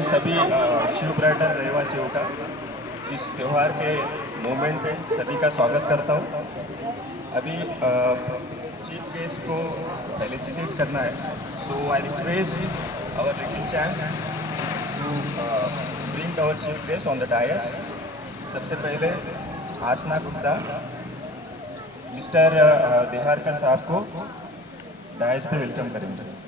मैं सभी शिव ब्राइडल रहवासियों का इस त्यौहार के मोमेंट पे सभी का स्वागत करता हूँ। अभी चीफ गेस्ट को फेलिसिटेट करना है, so I request our little champ to bring our chief guest on the dais. सबसे पहले आसना गुप्ता मिस्टर देहारकर साहब को डायस पे वेलकम करेंगे।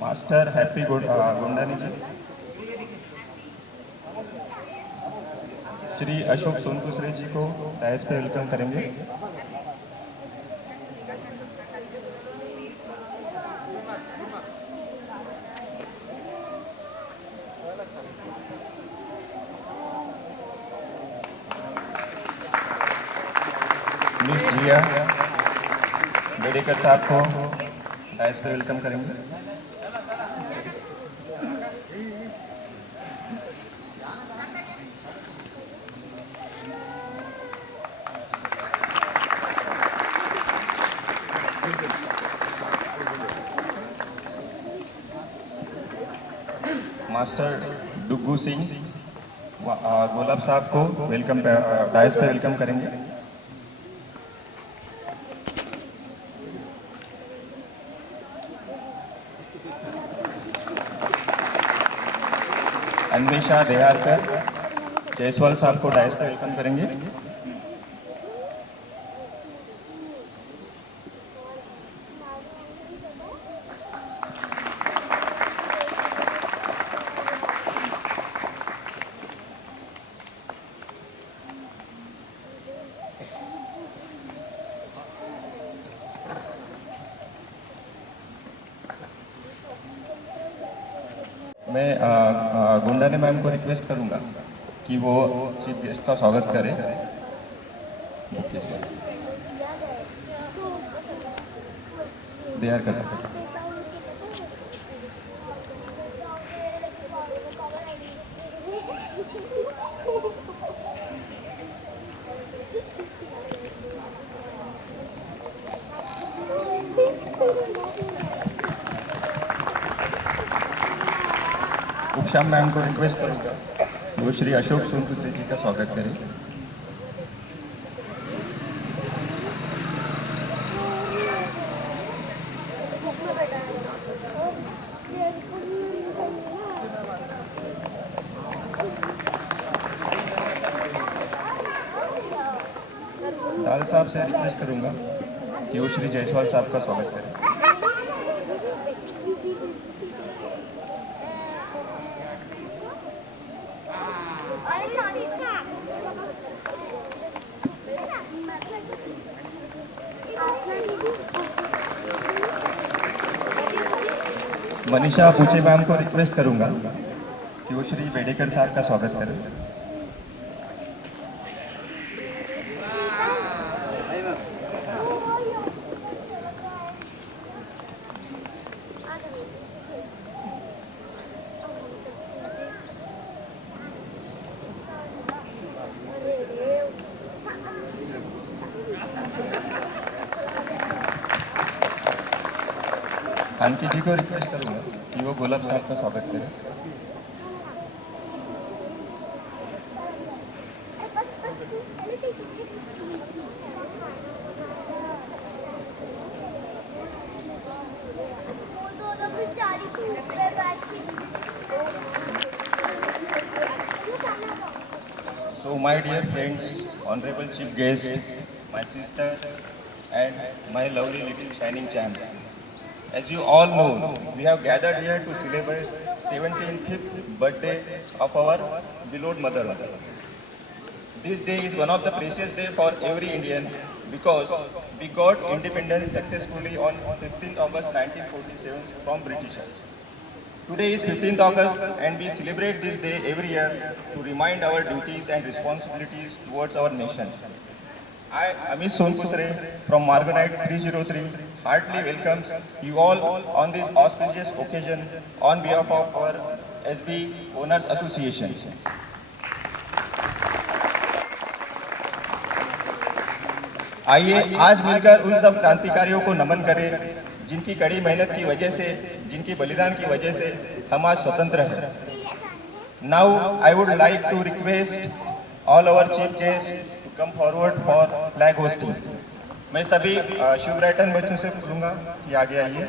मास्टर हैप्पी गुंडानी जी, श्री अशोक सोनकुसरे जी को डायस पे वेलकम करेंगे। मिस जिया बेडेकर साहब को डायस पे वेलकम करेंगे। मास्टर डुग्गू सिंह गोलब साहब को वेलकम डायस पे वेलकम करेंगे। अन्वेषा देहारकर जयसवाल साहब को डायस पे वेलकम करेंगे। मैं गुंडाने मैम को रिक्वेस्ट करूंगा कि वो चीफ गेस्ट का स्वागत करें। ओके सर, देहारकर साहब। उपश्याम मैम को रिक्वेस्ट करूंगा कि वो श्री अशोक सोनकुसरे जी का स्वागत करें। दाल साहब से रिक्वेस्ट करूंगा कि वो श्री जयसवाल साहब का स्वागत करें। मनीषा पूचे मैम को रिक्वेस्ट करूंगा कि वो श्री बेडेकर साहब का स्वागत करें। कानकी जी को रिक्वेस्ट करूंगा कि वो गोलब साहब का स्वागत करें। So my dear friends, honorable chief guest, my sister and my lovely little shining champs. As you all know, we have gathered here to celebrate 75th birthday of our beloved mother. This day is one of the precious days for every Indian because we got independence successfully on 15th August 1947 from Britishers. Today is 15th August and we celebrate this day every year to remind our duties and responsibilities towards our nation. I, Amit Sonkusre from Margonite 303, heartily welcomes you all on this auspicious occasion on behalf of our SB Owners Association. आइए आज मिलकर उन सब क्रांतिकारियों को नमन करें जिनकी कड़ी मेहनत की वजह से, जिनकी बलिदान की वजह से हम आज स्वतंत्र हैं। Now I would like to request all our chief guest to come forward for flag hosting. मैं सभी शिवरायटन बच्चों से पूछूंगा कि आगे आइए।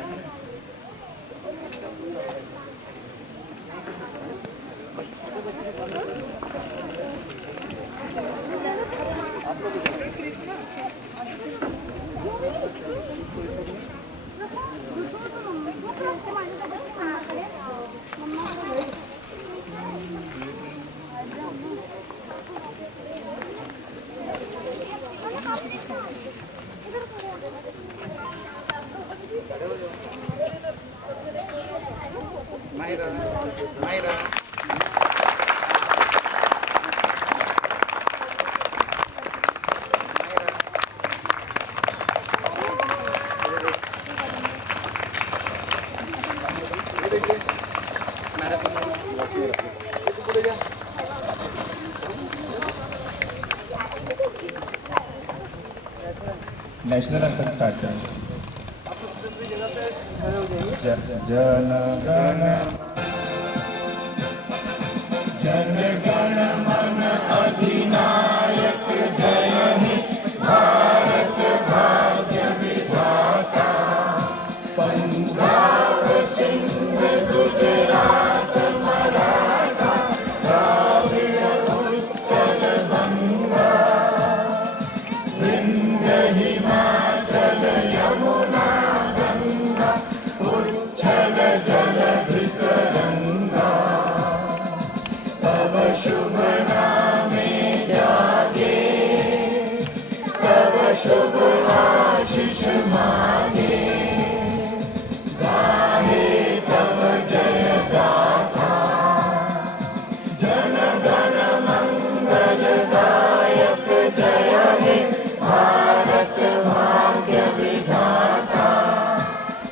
नेशनल एंथम स्टार्ट करें। जन गण मन अधिनायक जय हे भारत भाग्य विधाता। पंजाब सिंध गुजरात मराठा द्राविड़ उत्कल बंगा विंध्य हिमाचल यमुना गंगा उच्छल जलधि तरंगा। तब शुभ नामे जागे, तब शुभ आशीष मांगे, गाहे तब जय गाथा। जन गण मंगल दायक जय हे भारत भाग्य विधाता।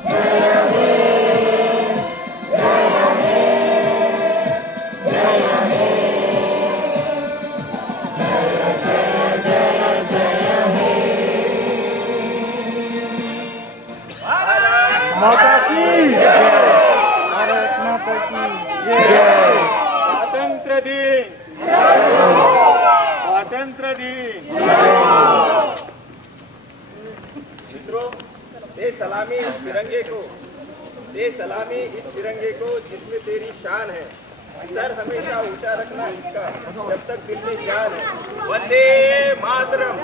जय हे जय हे जय हे जय जय जय जय हे। माता की जय, भारत माता की जय। स्वातंत्र्य दिन, स्वातंत्र्य दिन। मित्रों, दे सलामी इस तिरंगे को, दे सलामी इस तिरंगे को जिसमें तेरी शान है। सर हमेशा ऊंचा रखना इसका जब तक दिल में जान है। वंदे मातरम।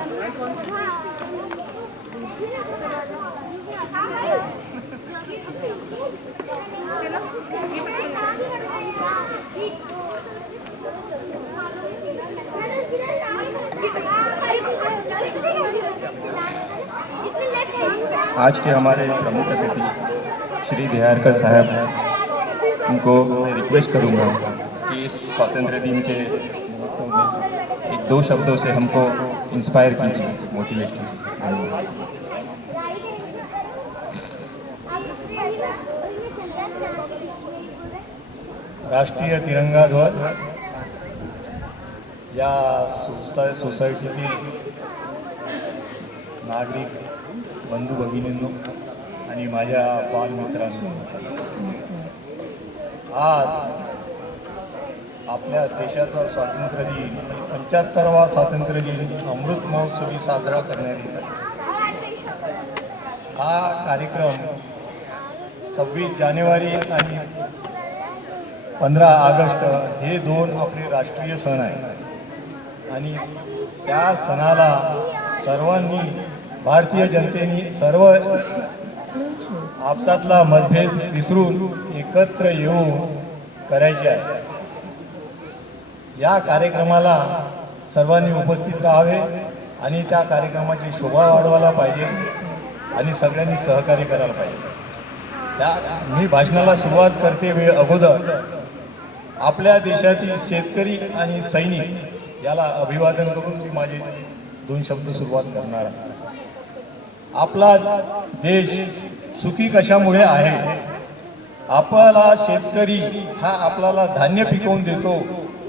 आज के हमारे प्रमुख अतिथि श्री दिहारकर साहब, उनको मैं रिक्वेस्ट करूंगा कि इस स्वतंत्र दिन के महोत्सव में एक दो शब्दों से हमको इंस्पायर कीजिए, मोटिवेट कीजिए। धन्यवाद। राष्ट्रीय तिरंगा ध्वज या सोसायटीतील नागरिक बंधू भगिनींनो आणि माझ्या बालमित्रांनो, आज आपल्या देशाचा स्वातंत्र्य दिन 75वा स्वातंत्र्य दिन अमृत महोत्सवी साजरा करण्यात येत आहे। हा कार्यक्रम 26 जानेवारी आणि 15 ऑगस्ट हे दोन आपले राष्ट्रीय सण आहेत आणि त्या सणाला सर्वांनी, भारतीय जनतेने सर्व आपसातला मतभेद विसरून एकत्र येऊन करायचे आहे। या कार्यक्रमाला सर्वांनी उपस्थित राहावे आणि त्या कार्यक्रमाची शोभा वाढवायला पाहिजे आणि सगळ्यांनी सहकार्य करायला पाहिजे। मी भाषणाला सुरुवात करते वेळ अगोदर आपल्या देशातील शेतकरी आणि सैनिक याला अभिवादन करून मी माझे दोन शब्द सुरुवात करणार आहे। आपला देश सुखी कशामुळे आहे आपला शेतकरी हा आपल्याला धान्य पिकवून देतो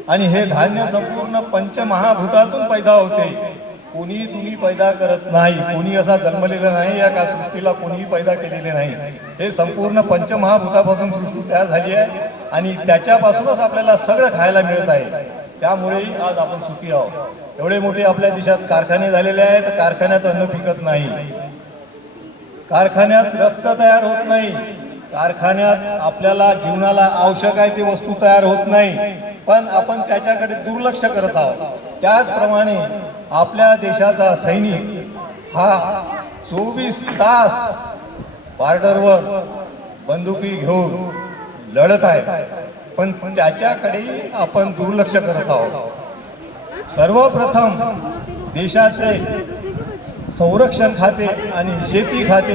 आणि हे धान्य संपूर्ण पंचमहाभूतातून पैदा होते. कोणी तुम्ही पैदा करत नाही, कोणी असा जन्मलेला नाही, या का सृष्टीला कोणीही पैदा केलेले नाही. हे संपूर्ण पंचमहाभूतापासून सृष्टी तयार झाली आहे आणि त्याच्यापासूनच आपल्याला सगळं खायला मिळत आहे. त्यामुळेही आज आपण सुखी आहोत. एवढे मोठे आपल्या देशात कारखाने झालेले आहेत, कारखान्यात अन्न पिकत नाही, कारखान्यात रक्त तयार होत नाही, कारखान्यात आपल्याला जीवनाला आवश्यक आहे ती वस्तू तयार होत नाही, पण आपण त्याच्याकडे दुर्लक्ष करत आहोत. त्याचप्रमाणे आपल्या देशाचा सैनिक हा 24 तास बॉर्डरवर बंदुकी घेऊन लढत आहे, पण त्याच्याकडे आपण दुर्लक्ष करत आहोत. सर्वप्रथम देशाचे संरक्षण खाते आणि शेती खाते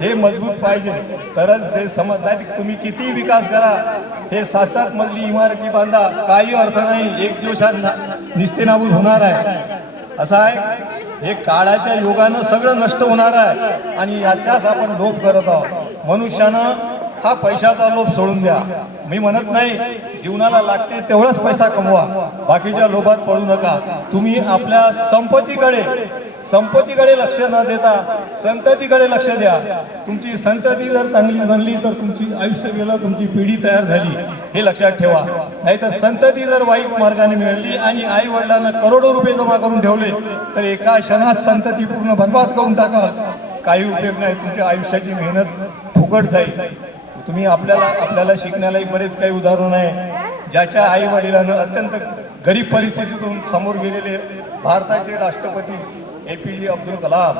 हे मजबूत पाहिजे, तरच ते समज नाही. तुम्ही किती विकास करा, हे 7-7 मजली इमारती बांधा, काही अर्थ नाही, एक दिवसात निस्तेनाबूत होणार आहे. असं आहे, हे काळाच्या योगानं सगळं नष्ट होणार आहे आणि याच्याच आपण लोभ करत आहोत. मनुष्यानं हा पैशाचा लोभ सोडून द्या. मी म्हणत नाही जीवनाला लागते तेवढाच पैसा कमवा, बाकीच्या लोभात पडू नका. तुम्ही आपल्या संपत्तीकडे लक्ष न देता संततीकडे लक्ष द्या. तुमची संतती जर चांगली बनली तर तुमची आयुष्य गेलं, तुमची पिढी तयार झाली, हे लक्षात ठेवा. नाहीतर संतती जर वाईट मार्गाने मिळाली आणि आई वडिलांना करोडो रुपये जमा करून ठेवले तर एका क्षणात संतती पूर्ण बर्बाद करून टाकाल, काही उपयोग नाही. तुमच्या आयुष्याची मेहनत फुकट जाईल. तुम्ही आपल्याला शिकण्यालाही बरेच काही उदाहरण आहे. ज्याच्या आई वडिलांना अत्यंत गरीब परिस्थितीतून समोर गेलेले भारताचे राष्ट्रपती APJ अब्दुल कलाम,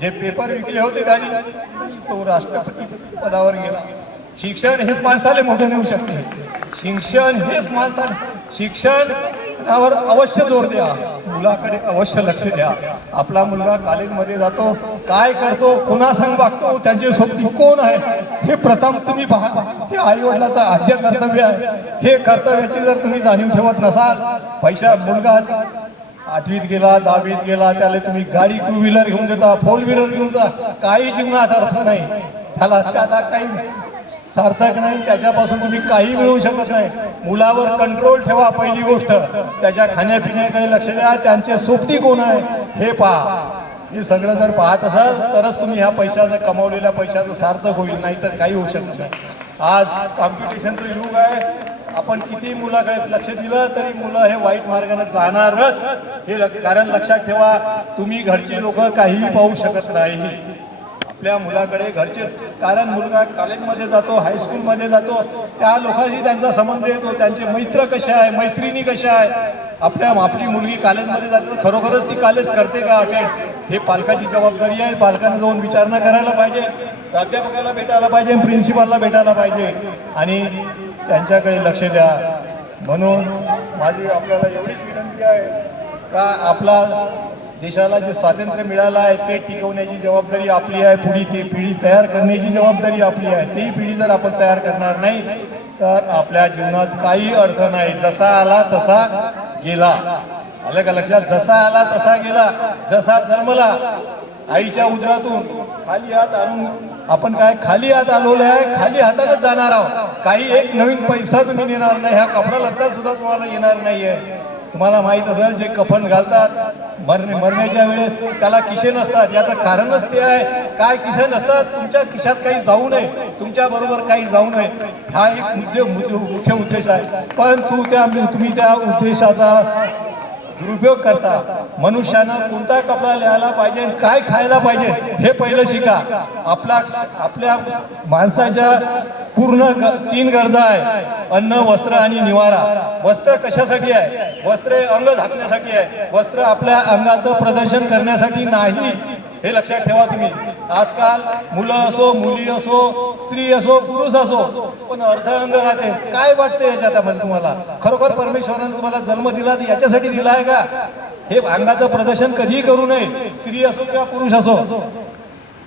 जे पेपर विकले होते त्यांनी तो राष्ट्रपती पदावर गेला. शिक्षण हेच माणसाला मोठे नेऊ शकते. शिक्षणावर अवश्य जोर द्या, मुलाकडे अवश्य लक्ष द्या. आपला मुलगा कॉलेजमध्ये जातो, काय करतो, कोणा संग वागतो, त्यांचे सोबती कोण आहे, हे प्रथम तुम्ही पहा. हे आई वडिलाचं आद्य कर्तव्य आहे. हे कर्तव्याची जर तुम्ही जाणीव ठेवत नसाल, मुलगा 8वीत गेला, 10वीत गेला, त्याला तुम्ही गाडी 2 व्हीलर घेऊन देता, 4 व्हीलर घेऊन देता, काही जीवनात अर्थ नाही, त्याला काही सार्थक नाही, त्याच्यापासून तुम्ही काही मिळवू शकत नाही. मुलावर कंट्रोल ठेवा. पहिली गोष्ट त्याच्या खाण्यापिण्याकडे लक्ष द्या, त्यांचे सोबती कोण आहे हे पहा. हे सगळं जर पाहत असाल तरच तुम्ही ह्या पैशाचं, कमावलेल्या पैशाचं सार्थक होईल, नाही तर काही होऊ शकत नाही. आज कॉम्पिटिशनचं युग आहे. आपण किती मुलाकडे लक्ष दिलं तरी मुलं हे वाईट मार्गाने जाणारच, हे कारण लक्षात ठेवा. तुम्ही घरची लोक काहीही पाहू शकत नाही आपल्या मुलाकडे घरचे. कारण मुलगा कॉलेजमध्ये जातो, हायस्कूलमध्ये जातो, त्या लोकांशी त्यांचा संबंध येतो, त्यांचे मित्र कसे आहे, मैत्रिणी कशा आहे. आपली मुलगी कॉलेजमध्ये जाते तर खरोखरच ती कॉलेज करते का अटेंड, हे पालकाची जबाबदारी आहे. पालकाने जाऊन विचारणा करायला पाहिजे, प्राध्यापकाला भेटायला पाहिजे, प्रिन्सिपालला भेटायला पाहिजे आणि त्यांच्याकडे लक्ष द्या. म्हणून माझी आपल्याला एवढीच विनंती आहे का आपला देशाला जे स्वातंत्र्य मिळालं आहे ते टिकवण्याची जबाबदारी आपली आहे. ती पिढी तयार करण्याची जबाबदारी आपली आहे. ती पिढी जर आपण तयार करणार नाही तर आपल्या जीवनात काही अर्थ नाही. जसा आला तसा गेला. आलं का लक्षात? जसा आला तसा गेला. जसा जन्मला आईच्या उदरातून खाली हात आणून आपण काय खाली हात आलोले आहे, खाली हातानच जाणार आहोत. काही एक नवीन पैसा तुम्ही नेणार नाही, ह्या कपडा लत्ता सुद्धा तुम्हाला येणार नाहीये. तुम्हाला माहित असेल जे कफन घालतात मरण्याच्या वेळेस त्याला खिसे नसतात, याचं कारणच ते आहे. काय खिसे नसतात? तुमच्या खिशात काही जाऊ नये, तुमच्या बरोबर काही जाऊ नये, हा एक मुख्य उद्देश आहे. पण तुम्ही त्या उद्देशाचा दुरुपयोग करता. मनुष्यानं कोणता कपडा लिहायला पाहिजे, काय खायला पाहिजे हे पहिलं शिका. आपल्या माणसाच्या पूर्ण 3 गरजा आहे, अन्न, वस्त्र आणि निवारा. वस्त्र कशासाठी आहे? वस्त्र अंग झाकण्यासाठी आहे. वस्त्र आपल्या अंगाचं प्रदर्शन करण्यासाठी नाही, हे लक्षात ठेवा तुम्ही. आजकाल मुलं असो, मुली असो, स्त्री असो, पुरुष असो, पण अर्ध अंग राहते. काय वाटते याच्यामध्ये तुम्हाला? खरोखर परमेश्वराने तुम्हाला जन्म दिला तर याच्यासाठी दिला आहे का? हे अंगाचं प्रदर्शन कधीही करू नये, स्त्री असो किंवा पुरुष असो.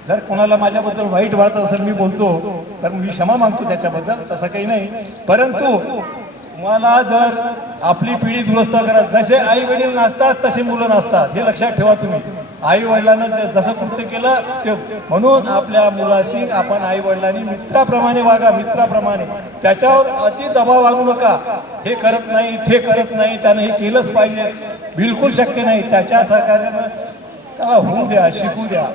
जर कोणाला माझ्याबद्दल वाईट वाटत असेल, मी बोलतो तर मी क्षमा मागतो त्याच्याबद्दल, तसं काही नाही. परंतु तुम्हाला जर आपली पिढी दुरुस्त करत, जसे आई वडील नसतात तसे मुलं नसतात, हे लक्षात ठेवा तुम्ही. आई वडिलांना जसं कृत्य केलं ते म्हणून आपल्या मुलाशी आपण आई वडिलांनी मित्राप्रमाणे वागा, मित्राप्रमाणे. त्याच्यावर अति दबाव आणू नका. हे करत नाही, ते करत नाही, त्यानं हे केलंच पाहिजे, बिलकुल शक्य नाही. त्याच्या सहकार्यानं त्याला होऊ द्या, शिकू द्या.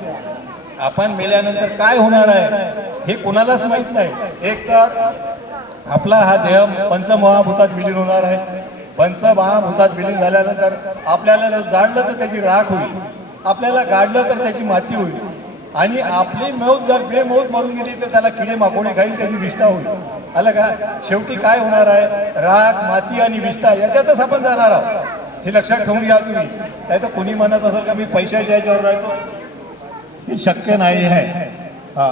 आपण मेल्यानंतर काय होणार आहे हे कोणालाच माहित नाही. एक तर आपला हा देह पंचमहाभूतात विलीन होणार आहे. पंचमहाभूतात विलीन झाल्यानंतर आपल्याला जर जाळलं तर त्याची राख होईल, आपल्याला गाडलं तर त्याची माती होईल, आणि आपली मौत जर बेमौत मरून गेली तर त्याला किडे माकोडे खाईल, त्याची विष्ठा होईल. आलं का? शेवटी काय होणार आहे? राख, माती आणि विष्ठा याच्यातच आपण जाणार आहोत. हे लक्षात ठेवून घ्या तुम्ही. नाही तर कोणी म्हणत असेल का मी पैशाच्या याच्यावर राहतो, हे शक्य नाही आहे. हा,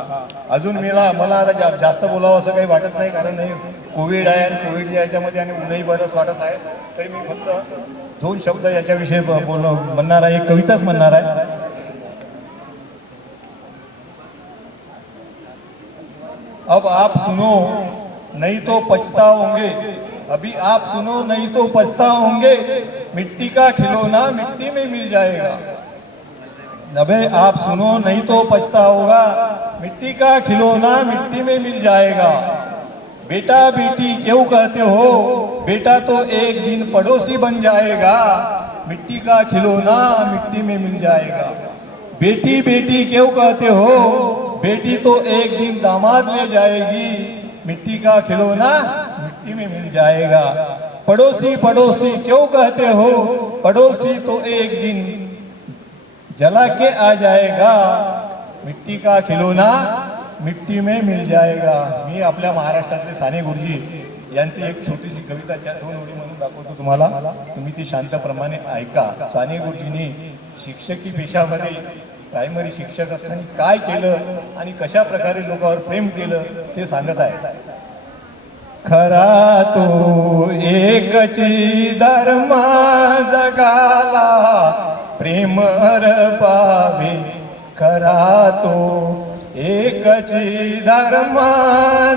अजून मला आता जास्त बोलावं असं काही वाटत नाही, कारण हे कोविड आहे आणि कोविडच्या याच्यामध्ये आणि ऊनही बरंच वाटत आहे. तरी मी फक्त 2 शब्द याच्याविषयी म्हणणार आहे, एक कविताच म्हणणार आहे. अब आप सुनो नहीं तो पछताओगे, अभी आप सुनो नहीं तो पछताओगे, मिट्टी का खिलौना मिट्टी में मिल जाएगा. अबे आप सुनो नहीं तो पछताओगा, मिट्टी का खिलौना मिट्टी में मिल जाएगा. बेटा बेटी क्यों कहते हो, बेटा तो एक दिन पड़ोसी बन जाएगा, मिट्टी का खिलौना मिट्टी में मिल जाएगा. बेटी बेटी क्यों कहते हो, बेटी तो एक दिन दामाद ले जाएगी, मिट्टी का खिलौना मिट्टी में मिल जाएगा. पड़ोसी पड़ोसी क्यों कहते हो, पड़ोसी तो एक दिन जला के आ जाएगा, मिट्टी का खिलौना मिट्टी में मिल जाएगा. मी आपल्या महाराष्ट्रातले साने गुरुजी यांची एक छोटीशी कविता 2 ओळी म्हणून दाखवतो तुम्हाला. तुम्ही ती शांतप्रमाणे ऐका. साने गुरुजींनी शिक्षकी पेशामध्ये प्रायमरी शिक्षक असताना काय केलं आणि कशा प्रकारे लोकांवर प्रेम केलं ते सांगत आहे. खरा तो एकची धर्म जगाला प्रेम पावे, खरा तो एकची धर्म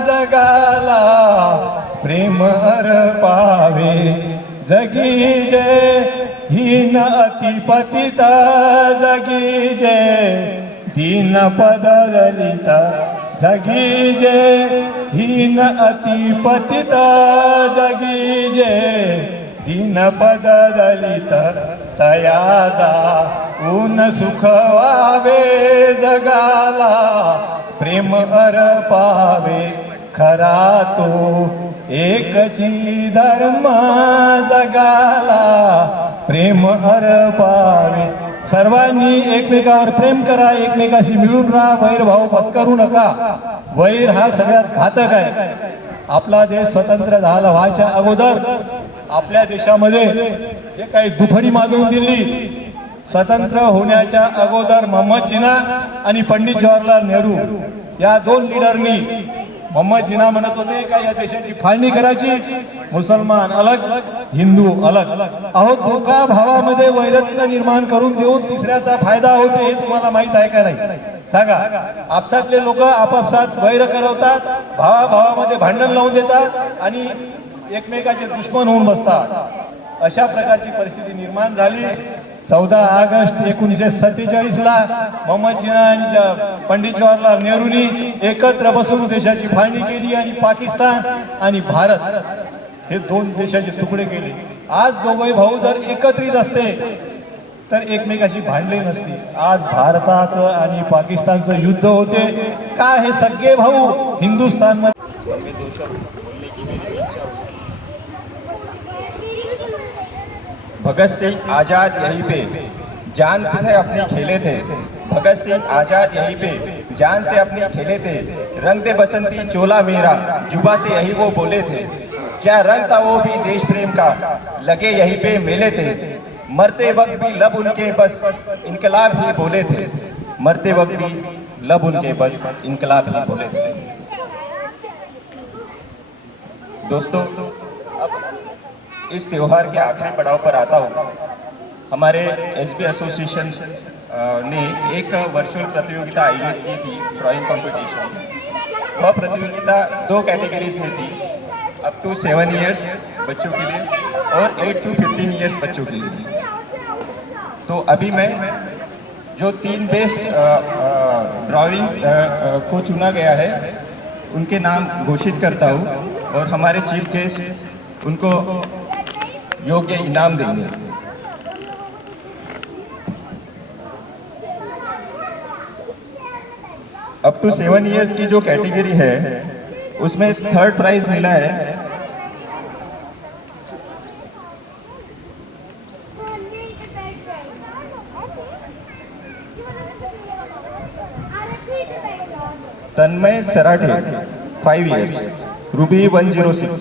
जगाला प्रेम पावे. जगी जय हीन अतिपतित, जगी जय दीन पद दलित, जगी जय हीन अतिपतित, जगी जय दीन पद दलित. तयाचा ऊन सुख व्हावे जगाला, प्रेम पावे. खरा तो एकची धर्म जगाला प्रेम पावे. सर्वांनी एकमेकावर प्रेम करा, एकमेकाशी मिळून राहा, वैरभाव पत्करू नका. वैर हा सगळ्यात घातक आहे. आपला देश स्वतंत्र झाला व्हायच्या अगोदर आपल्या देशामध्ये जे काही दुफडी माजवून दिली, स्वतंत्र होण्याच्या अगोदर मोहम्मद जिना आणि पंडित जवाहरलाल नेहरू या 2 लीडरनी, मोहम्मद जिना म्हणत होते का या देशाची फाळणी करायची, मुसलमान अलग हिंदू अलग. अहो, धोका भावामध्ये वैरत्न निर्माण करून देऊन तिसऱ्याचा फायदा होते, हे तुम्हाला माहित आहे का नाही सांगा. आपसातले लोक आपापसात वैर करवतात, भावाभावामध्ये भांडण लावून देतात आणि एकमेकाचे दुश्मन होऊन बसतात. अशा प्रकारची परिस्थिती निर्माण झाली. 14 ऑगस्ट 1947 ला मोहम्मद जिना आणि पंडित जवाहरलाल नेहरूंनी एकत्र बसून देशाची फाळणी केली आणि पाकिस्तान आणि भारत हे 2 देशाचे तुकडे केले. आज दोघे भाऊ जर एकत्रित असते तर एकमेकाशी भांडले नसते. आज भारताचं आणि पाकिस्तानचं युद्ध होते. का हे सगळे भाऊ हिंदुस्थान मध्ये. भगत सिंह आजाद यहीं पे जान से अपनी खेले थे, भगत सिंह आजाद यहीं पे जान से अपनी खेले थे. रंग दे बसंती चोला मेरा, जुबा से यही वो बोले थे. क्या रंग था वो भी देश प्रेम का, लगे यहीं पे मेले थे. मरते वक्त भी लब उनके बस इनकलाब ही बोले थे. मरते वक्त भी लब उनके बस इनकलाब ही बोले थे. दोस्तों, अब इस त्योहार के आखिरी पड़ाव पर आता हूँ. हमारे एसबी एसोसिएशन ने एक वर्चुअल प्रतियोगिता आयोजित की थी, ड्राइंग कंपटीशन. वह प्रतियोगिता 2 कैटेगरीज में थी, अप टू 7 इयर्स बच्चों के लिए और 8 to 15 इयर्स बच्चों के लिए. तो अभी मैं जो 3 बेस्ट ड्राइंग्स को चुना गया है उनके नाम घोषित करता हूँ और हमारे चीफ गेस्ट उनको योग्य इनाम देंगे। अप टू 7 इयर्स की जो कैटेगरी है उसमें थर्ड प्राइज मिला है Tanmay Sarathe 5 years ruby 106।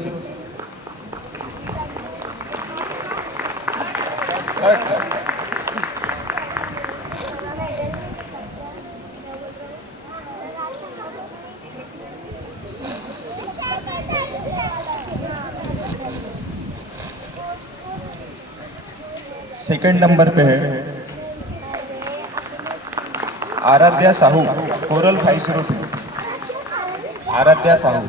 Second number पे है Aaradhya Sahu coral 502। Aaradhya Sahu.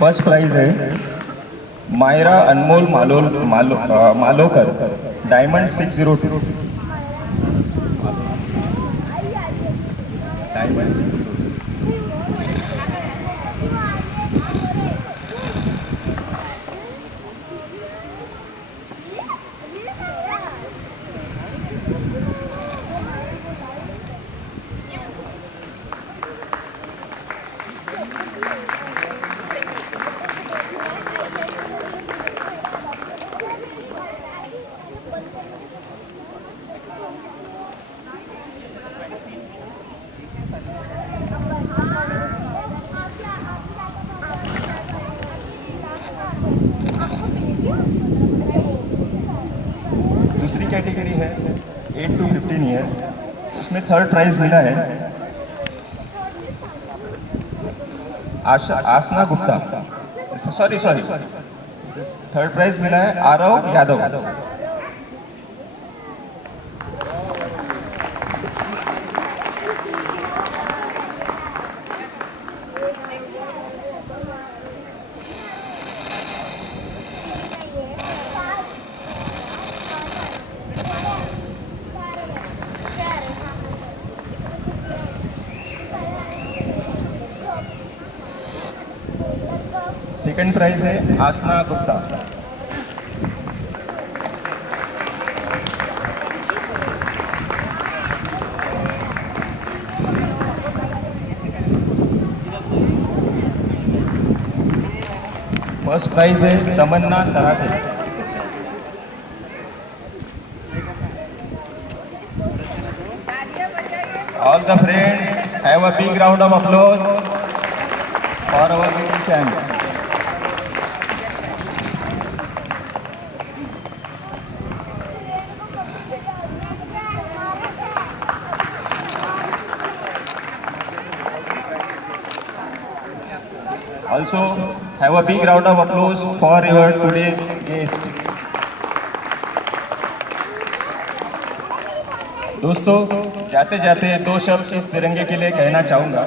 First prize है मायरा अनमोल मालोकर डायमंड 602। डायमंड 602। दूसरी कैटेगरी है 8 to 15 ईयर, उसमें थर्ड प्राइज मिला है Aasna Gupta. Sorry third prize मिला है आरव यादव। सेकंड प्राइज है आसना गुप्ता। फर्स्ट प्राइज है तमन्ना Sarathe. All the friends have a big round of applause for our little champs. Also have a big round of applause for your today's guest. दोस्तों जाते जाते 2 शब्द इस तिरंगे के लिए कहना चाहूँगा।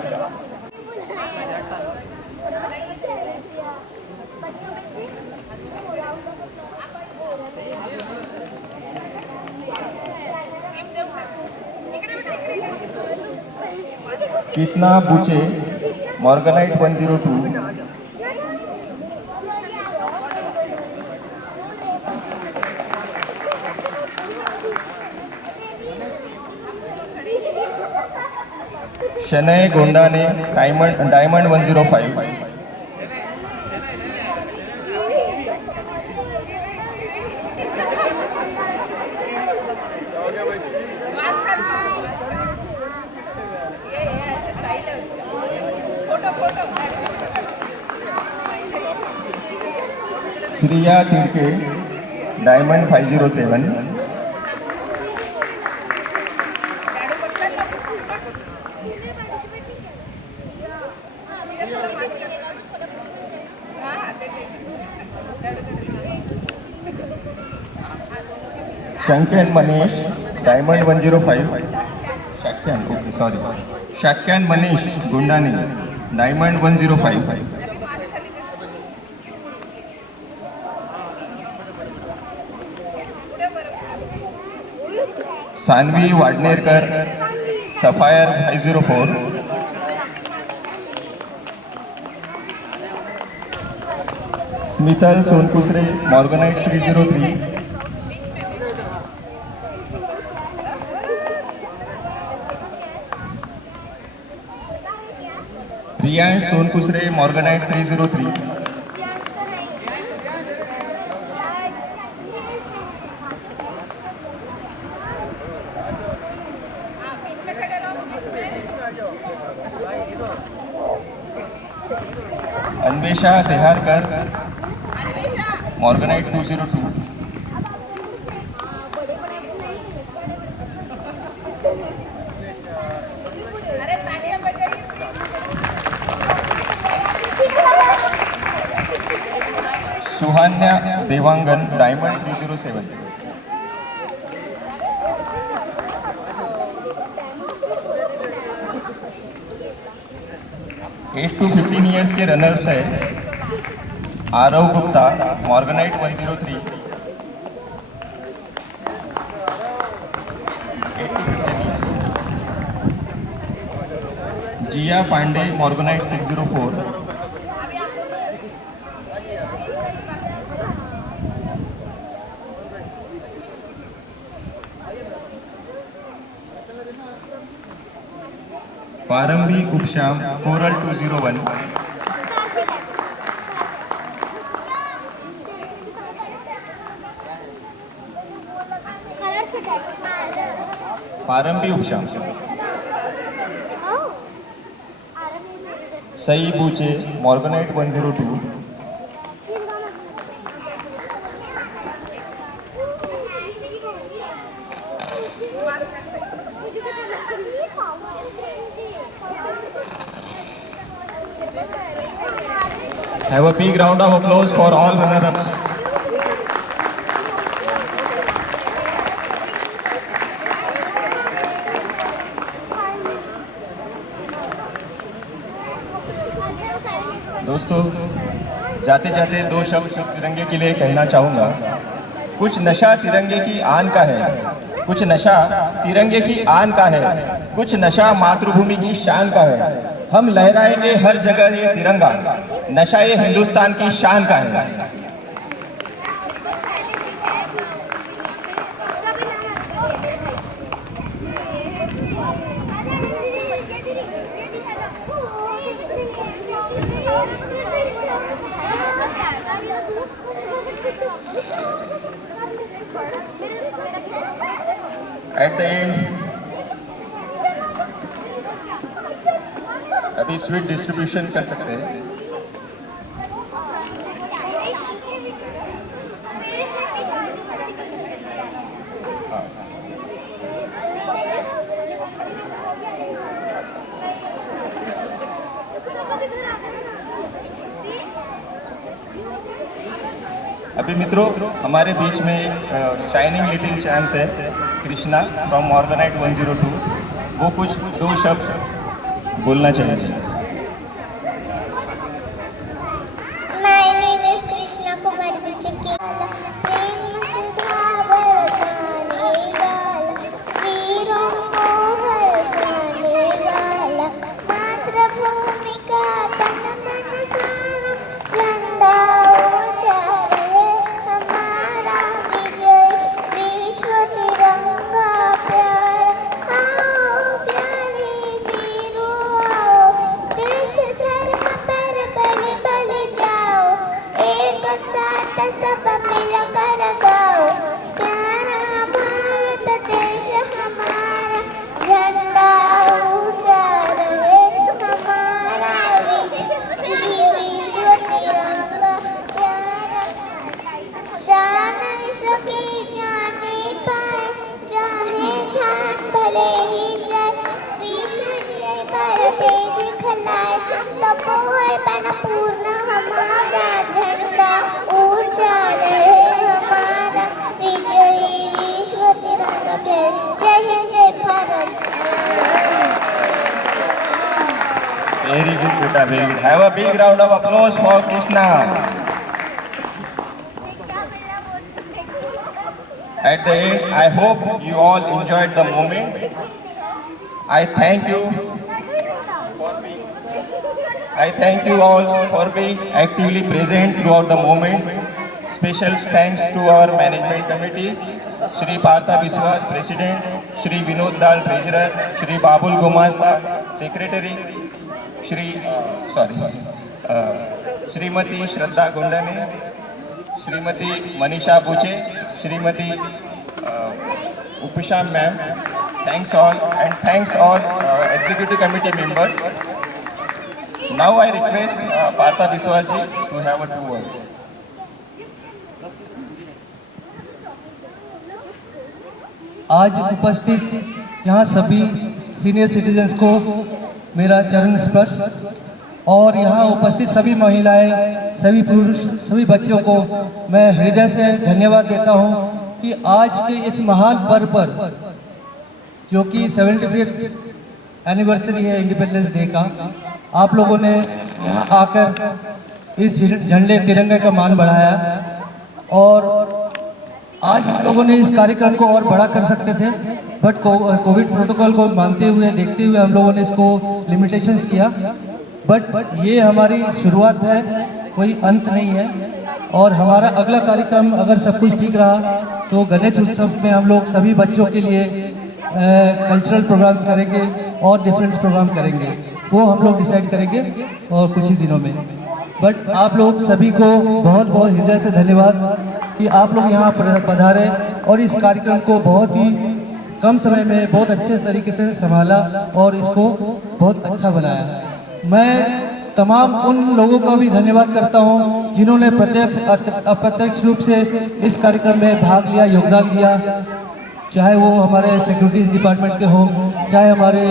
कृष्णा बुचे मॉर्गनाइट 102। शनय गोंडा ने डायमंड 105। श्रिया तिरके डायमंड 507। हाँ Shankan Manish, Diamond 105. Shakyan, okay, sorry. Shakyan Manish, Gundani, Diamond 105. Sanvi Wadnerkar, Sapphire 504. Smithal Sonkusre, Morganite 303. Riyansh Sonkusre, Morganite 303. Anvesha Deharkar, Morganite 202. Suhanya Devangan, Diamond 307. 8 to 15 years के रनर्स है Aarav Gupta, morganite 103. 8 to 15 years. Jiya Pandey, morganite 604. Parambi Upashyam, coral 201. Parambi Upashyam. Sai Buche, morganite 102. Have a big round of applause for all runner-ups. दोस्तों, जाते जाते दो शब्द इस तिरंगे के लिए कहना चाहूँगा. कुछ नशा तिरंगे की आन का है, कुछ नशा तिरंगे की आन का है, कुछ नशा मातृभूमि की शान का है. हम लहराएंगे हर जगह ये तिरंगा, नशा ये हिंदुस्तान की शान का है. At the end, अभी स्वीट डिस्ट्रीब्यूशन कर सकते हैं. अभी मित्रों, हमारे बीच में शाइनिंग लिटिल चैम्प्स है कृष्णा फ्रॉम मॉर्गनाइट 102. वो कुछ दो शब्द बोलना चाहेंगे. My name is Krishna Kumar Vichakala. प्रेम सुधा बरसाने वाला, वीरों को हर्षाने वाला, मातृभूमि का तन मन सारा झंडा ऊंचा रहे हमारा विजय विश्व तिरंगा प्यारा. आओ प्यारे वीरों आओ, देश धर्म पर बलि बलि जाओ, एक साथ सब मिलकर गाओ. प्यारा भारत देश हमारा, झंडा ऊंचा रहे हमारा विश्व तिरंगा प्यारा. शान इसकी जाने पाए, चाहे जान भले ही जाए, विश्व जय करते दिखलाए, तब है बन पूर्ण हमारा झंडा ऊंचा रहे हमारा विजयी विश्व guest Jai Hind Jai Bharat. Very good, beta, very good. Have a big round of applause for Krishna. At the end, I hope you all enjoyed the moment. I thank you all for being actively present throughout the moment. Special thanks to our management committee, Shri Partha Biswas, President, Shri Vinod Dal, Treasurer, Shri Babul Gumasta, Secretary, Shrimati Shraddha Gundane, Shrimati Manisha Buche, Shrimati Upisha ma'am. Thanks all, and thanks all executive committee members. Now I request Partha Biswas ji to have a 2 words. आज उपस्थित यहाँ सभी senior citizens को मेरा चरण स्पर्श और यहाँ उपस्थित सभी महिलाएं, सभी पुरुष, सभी बच्चों को मैं हृदय से धन्यवाद देता हूँ कि आज के इस महान पर्व पर, जो कि 75th एनिवर्सरी है इंडिपेंडेंस डे का, आप लोगों ने यहाँ आकर इस झंडे तिरंगे का मान बढ़ाया और आज हम लोगों ने इस कार्यक्रम को और बड़ा कर सकते थे, बट कोविड प्रोटोकॉल को मानते हुए, देखते हुए हम लोगों ने इसको लिमिटेशंस किया. बट ये हमारी शुरुआत है, कोई अंत नहीं है. और हमारा अगला कार्यक्रम अगर सब कुछ ठीक रहा तो गणेश उत्सव में हम लोग सभी बच्चों के लिए कल्चरल प्रोग्राम्स करेंगे और डिफरेंस प्रोग्राम करेंगे. वो हम लोग डिसाइड करेंगे और कुछ ही दिनों में. बट आप लोग सभी को बहुत बहुत हृदय से धन्यवाद कि आप लोग यहाँ पधारे और इस कार्यक्रम को बहुत ही कम समय में बहुत अच्छे तरीके से संभाला और इसको बहुत अच्छा बनाया. मैं तमाम उन लोगों का भी धन्यवाद करता हूँ जिन्होंने प्रत्यक्ष अप्रत्यक्ष रूप से इस कार्यक्रम में भाग लिया, योगदान दिया, चाहे वो हमारे सिक्योरिटी डिपार्टमेंट के हो, चाहे हमारे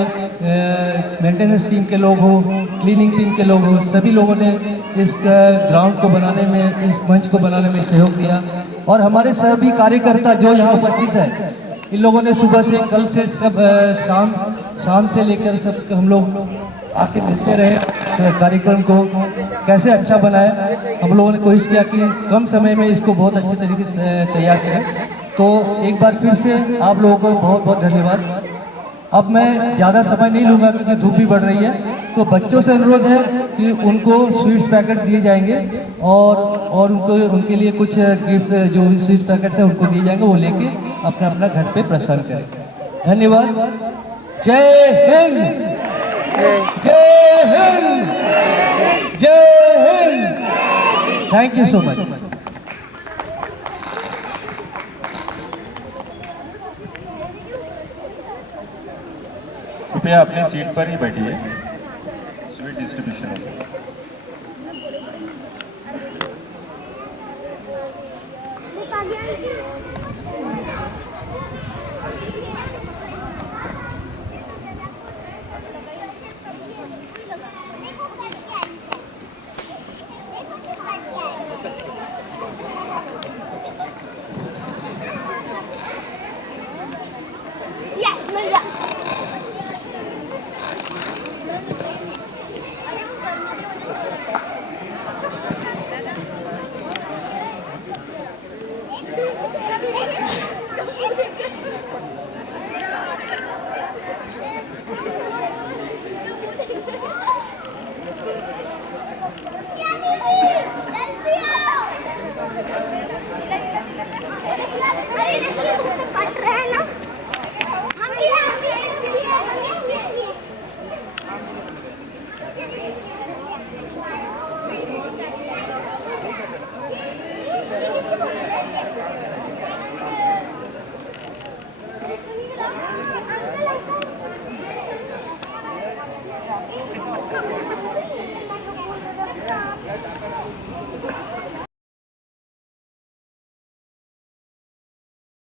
मेंटेनेंस टीम के लोग हो, क्लीनिंग टीम के लोग हो. सभी लोगों ने इस ग्राउंड को बनाने में, इस मंच को बनाने में सहयोग दिया. और हमारे सभी कार्यकर्ता जो यहाँ उपस्थित है, इन लोगों ने सुबह से, कल से, सब शाम से लेकर सब हम लोग आके मिलते रहे, कार्यक्रम को कैसे अच्छा बनाए. हम लोगों ने कोशिश किया कि कम समय में इसको बहुत अच्छे तरीके से तैयार करें. तो एक बार फिर से आप लोगों को बहुत बहुत धन्यवाद. अब मैं ज़्यादा समय नहीं लूँगा क्योंकि धूप भी बढ़ रही है. तो बच्चों से अनुरोध है कि उनको स्वीट्स पैकेट दिए जाएंगे और उनके लिए कुछ गिफ्ट, जो भी स्वीट्स पैकेट्स हैं उनको दिए जाएंगे, वो लेके अपना अपना घर पे प्रस्थान करेंगे. धन्यवाद. जय हिंद, जय हिंद, जय Hind. Thank you so much. कृपया अपनी सीट पर ही बैठिए. स्वीट डिस्ट्रीब्यूशन है.